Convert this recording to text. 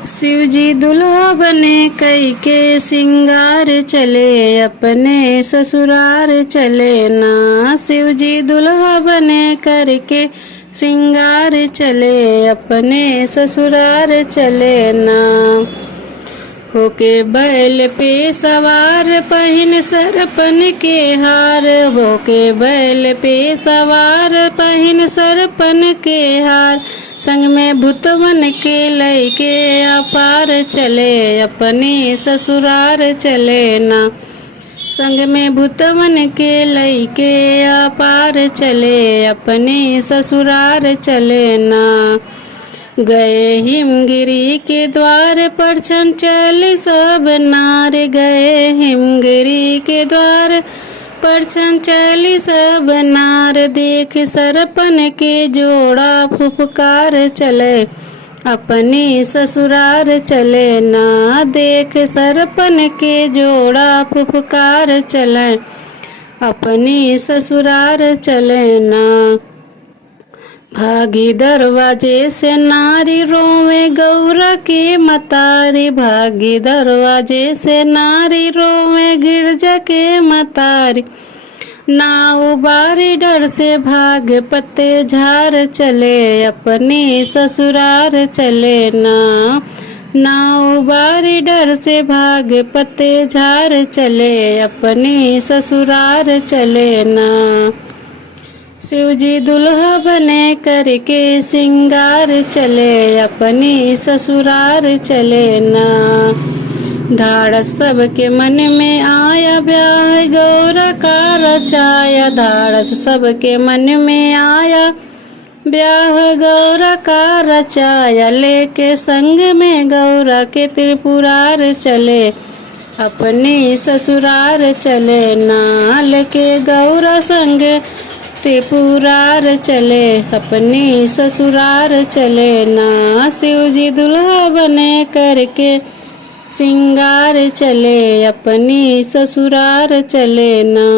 शिव जी दुल्हा बने कई के सिंगार चले, अपने ससुरार चले ना। शिव जी दुल्हा बने करके सिंगार चले, अपने ससुरार चले ना। होके बैल पे सवार पहिन सरपन के हार, होके बैल पे सवार पहिन सरपन के हार। संग में भूतवन के लइके अपार चले, अपने ससुरार चले ना। संग में भूतवन के लइके अपार चले, अपने ससुरार चले ना। गए हिमगिरी के द्वार पर चंचल सब नार, गए हिमगिरी के द्वार पर चंचल सब नार। देख सरपन के जोड़ा फुफकार चले, अपने ससुरार चले ना। देख सरपन के जोड़ा फुफकार चले, अपने ससुरार चले ना। भागी दरवाजे से नारी रोवे गौरा के मतारी, भागी दरवाजे से नारी रोवे गिरजा के मतारी। नाव बारी डर से भाग पत्ते झार चले, अपने ससुरार चले ना। नाव बारी डर से भाग पत्ते झार चले, अपने ससुरार चले ना। शिव जी दुल्हा बने करके सिंगार चले, अपने ससुरार चले ना। धाड़स सबके मन में आया ब्याह गौरा का रचाया, धाड़स सबके मन में आया ब्याह गौरा का रचाया। लेके संग में गौरा के त्रिपुरार चले, अपने ससुरार चले ना। लेके गौरा संग त्रिपुरार चले, अपने ससुरार चले ना। शिव जी दुल्हा बने करके सिंगार चले, अपने ससुरार चले ना।